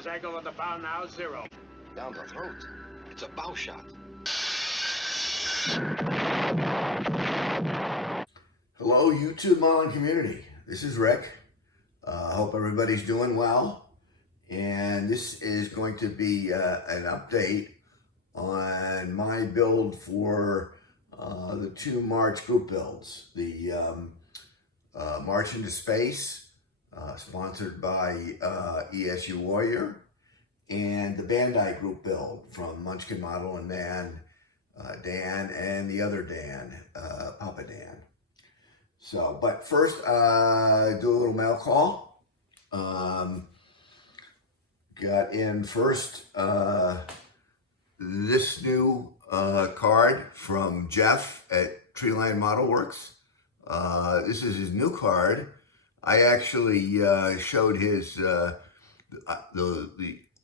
Reverse angle of the bow now, 0. Down the throat. It's a bow shot. Hello, YouTube modeling community. This is Rick. Hope everybody's doing well. And this is going to be an update on my build for the two March group builds. The March into Space, sponsored by ESU Warrior, and the Bandai group build from Munchkin Model and Man, Dan, and the other Dan, Papa Dan. So, but first, do a little mail call. Got in first this new card from Jeff at Treeline Model Works. This is his new card. I actually showed his the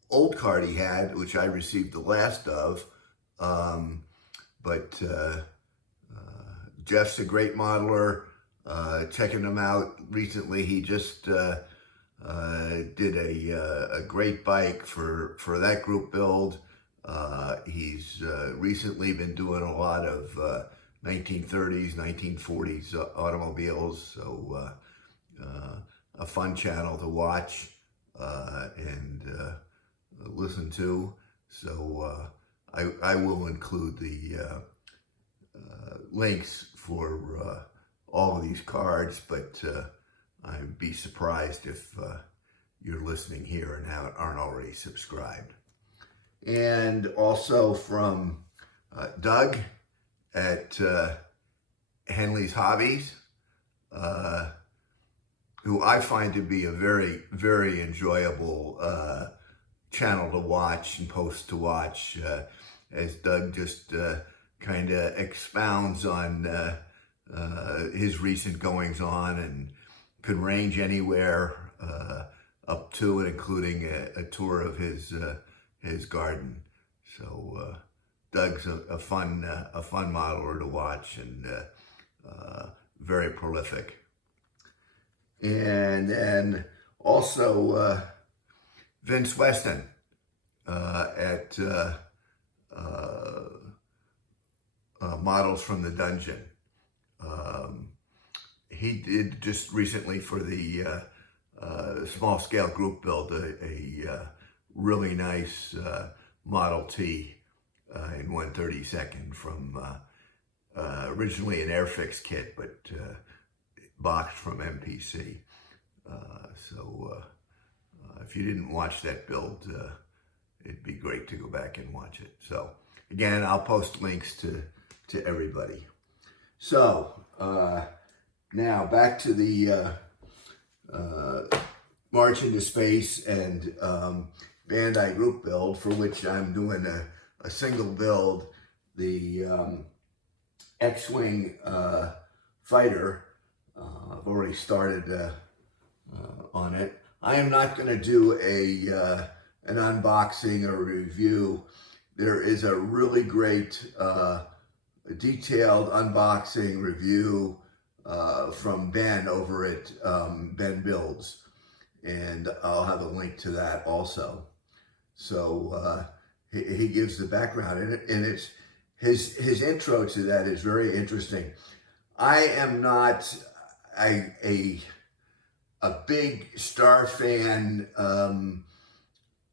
old card he had, which I received the last of. But Jeff's a great modeler. Checking him out recently, he just did a great bike for that group build. He's recently been doing a lot of 1930s, 1940s automobiles, so a fun channel to watch and listen to. So I will include the links for all of these cards, but I'd be surprised if you're listening here and aren't already subscribed. And also from Doug at Henley's Hobbies, who I find to be a very, very enjoyable channel to watch and post to watch, as Doug just kind of expounds on his recent goings on, and could range anywhere up to and including a tour of his garden. So Doug's a fun modeler to watch, and very prolific. And then also Vince Weston at Models from the Dungeon. He did just recently for the small scale group build a really nice Model T in 1/32 from originally an Airfix kit, but boxed from MPC. So if you didn't watch that build, it'd be great to go back and watch it. So again, I'll post links to everybody. So now back to the March into Space and Bandai group build, for which I'm doing a single build, the X-Wing fighter. I've already started on it. I am not going to do an unboxing or review. There is a really great detailed unboxing review from Ben over at Ben Builds, and I'll have a link to that also. So he gives the background in it, and it's his intro to that is very interesting. I am not a big Star fan. I'm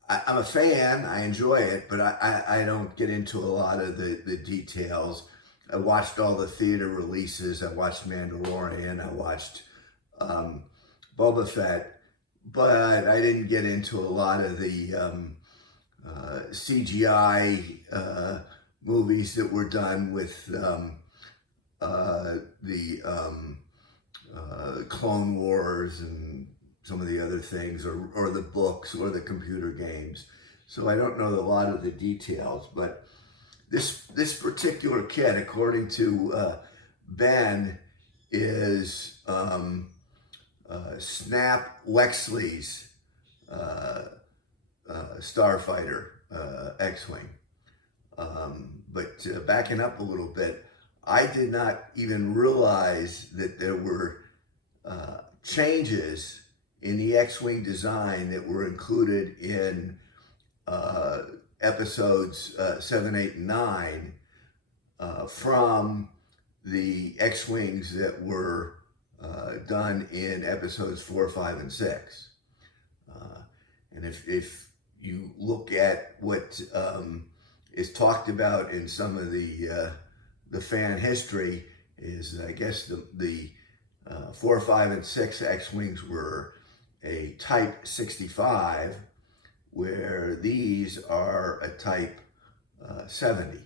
a fan, I enjoy it, but I don't get into a lot of the details. I watched all the theater releases. I watched Mandalorian. I watched Boba Fett, but I didn't get into a lot of the CGI movies that were done with the Clone Wars and some of the other things, or the books or the computer games. So I don't know a lot of the details, but this particular kit, according to Ben, is Snap Wexley's Starfighter X-Wing. But backing up a little bit, I did not even realize that there were changes in the X-Wing design that were included in episodes 7, 8, and 9 from the X-Wings that were done in episodes 4, 5, and 6. And if you look at what is talked about in some of the fan history, is I guess the 4, 5, and 6 X-Wings were a Type 65, where these are a Type 70.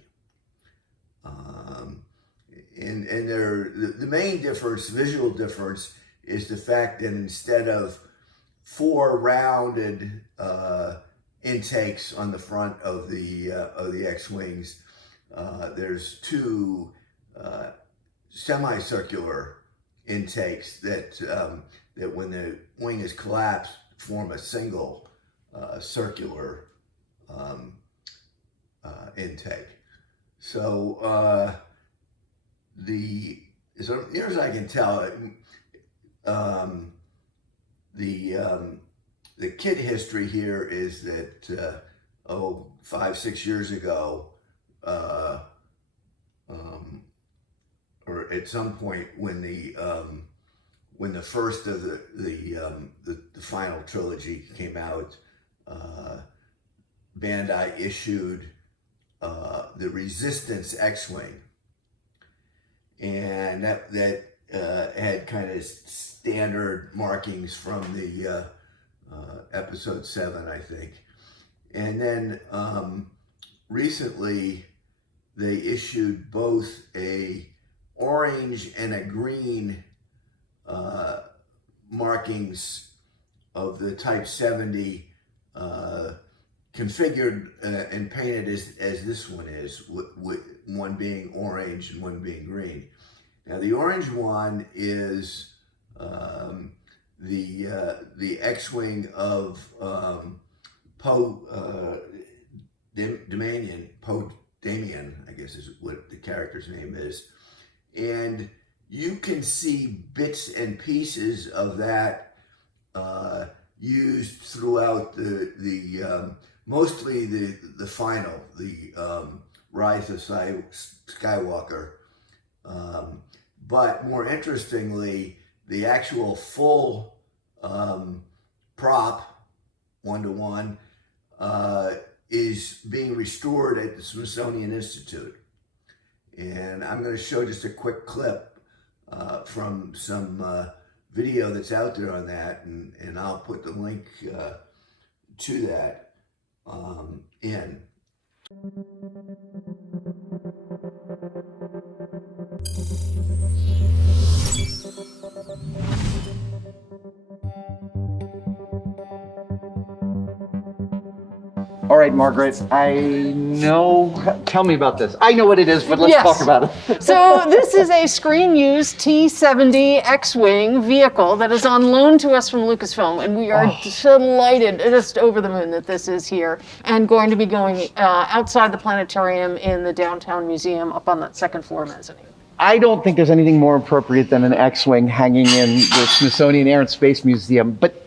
And the main difference, visual difference, is the fact that instead of 4 rounded intakes on the front of the X-Wings, there's 2 semicircular intakes that when the wing is collapsed form a single circular intake. So as near as I can tell, the kit history here is that 5, 6 years ago, or at some point when the first of the final trilogy came out, Bandai issued the Resistance X-Wing, and that had kind of standard markings from the episode 7, I think. And then recently they issued both a orange and a green markings of the Type 70 configured and painted as this one is, with one being orange and one being green. Now the orange one is the X-Wing of Poe Dameron, I guess is what the character's name is. And you can see bits and pieces of that used throughout the mostly the final, the Rise of Skywalker. But more interestingly, the actual full prop, 1-to-1, is being restored at the Smithsonian Institute. And I'm going to show just a quick clip from some video that's out there on that, and I'll put the link to that in. All right, Margaret, tell me about this. I know what it is, but let's talk about it. So this is a screen-used T70 X-Wing vehicle that is on loan to us from Lucasfilm, and we are delighted, just over the moon that this is here, and going to be going outside the planetarium in the downtown museum up on that 2nd floor mezzanine. I don't think there's anything more appropriate than an X-Wing hanging in the Smithsonian Air and Space Museum, but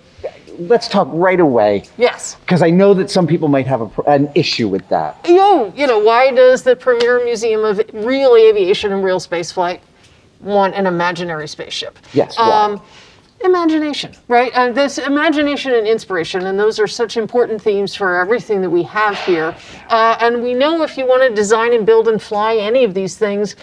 let's talk right away. Yes. Because I know that some people might have an issue with that. Why does the premier museum of real aviation and real spaceflight want an imaginary spaceship? Yes, why? Imagination, right? This imagination and inspiration, and those are such important themes for everything that we have here. And we know if you want to design and build and fly any of these things,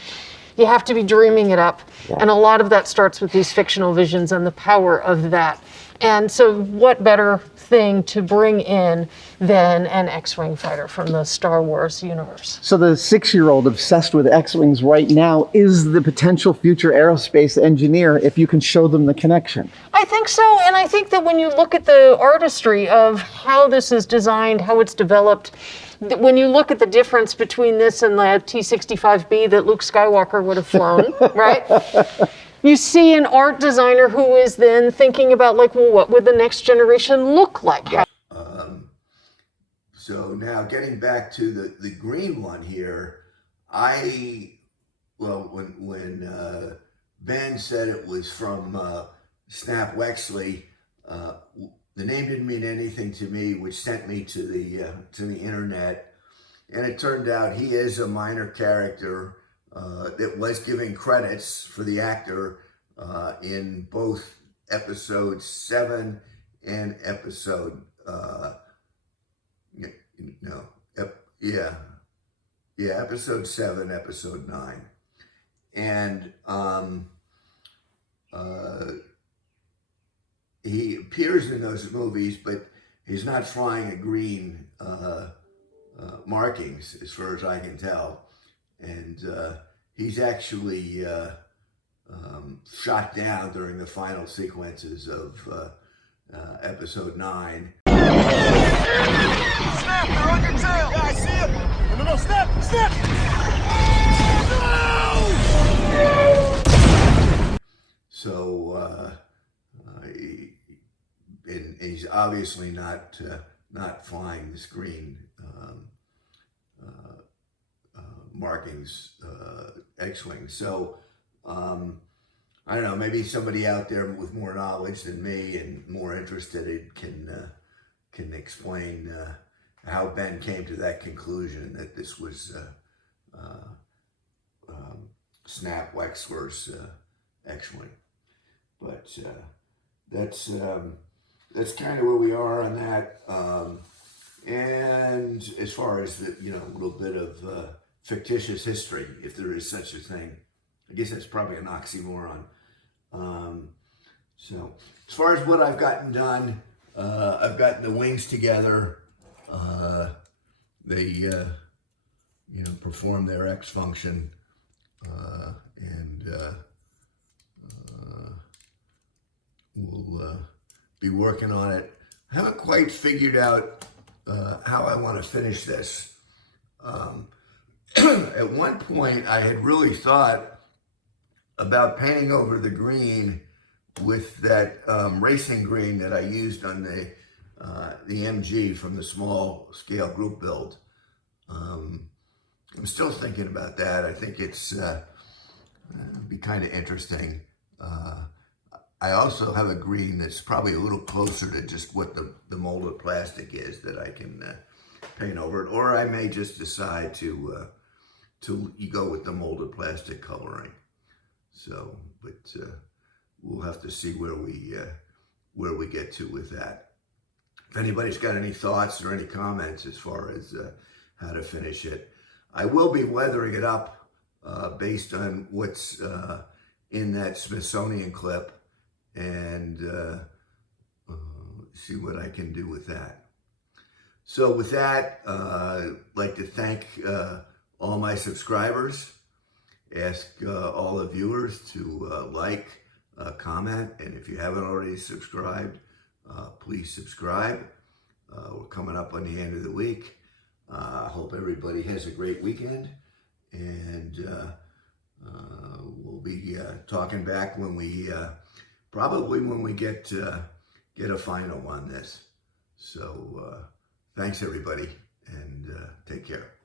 you have to be dreaming it up. Yeah. And a lot of that starts with these fictional visions and the power of that. And so what better thing to bring in than an X-Wing fighter from the Star Wars universe? So the 6-year-old obsessed with X-Wings right now is the potential future aerospace engineer if you can show them the connection. I think so, and I think that when you look at the artistry of how this is designed, how it's developed, when you look at the difference between this and the T-65B that Luke Skywalker would have flown, right? You see an art designer who is then thinking about, what would the next generation look like? So now getting back to the green one here, when Ben said it was from Snap Wexley, the name didn't mean anything to me, which sent me to the internet, and it turned out he is a minor character that was giving credits for the actor in both episode 7 and episode episode 7, episode 9, and he appears in those movies, but he's not flying a green markings, as far as I can tell. And he's actually shot down during the final sequences of episode 9. Snap, they're on your tail! Yeah, I see it! No, snap! No! So, and he's obviously not flying this green markings X-Wing. So I don't know, maybe somebody out there with more knowledge than me and more interested can explain how Ben came to that conclusion that this was Snap Wexler's X-Wing. But that's kind of where we are on that. And as far as the, a little bit of fictitious history, if there is such a thing, I guess that's probably an oxymoron. So as far as what I've gotten done, I've gotten the wings together. They, perform their X function, and we'll be working on it. I haven't quite figured out how I want to finish this. At one point, I had really thought about painting over the green with that racing green that I used on the MG from the small scale group build. I'm still thinking about that. I think it's be kind of interesting. I also have a green that's probably a little closer to just what the molded plastic is that I can paint over it, or I may just decide to go with the molded plastic coloring. So, but we'll have to see where we get to with that. If anybody's got any thoughts or any comments as far as how to finish it, I will be weathering it up based on what's in that Smithsonian clip, and see what I can do with that. So with that, I'd like to thank all my subscribers, ask all the viewers to like, comment, and if you haven't already subscribed, please subscribe. We're coming up on the end of the week. I hope everybody has a great weekend, and we'll be talking back when we probably when we get a final on this. So thanks everybody, and take care.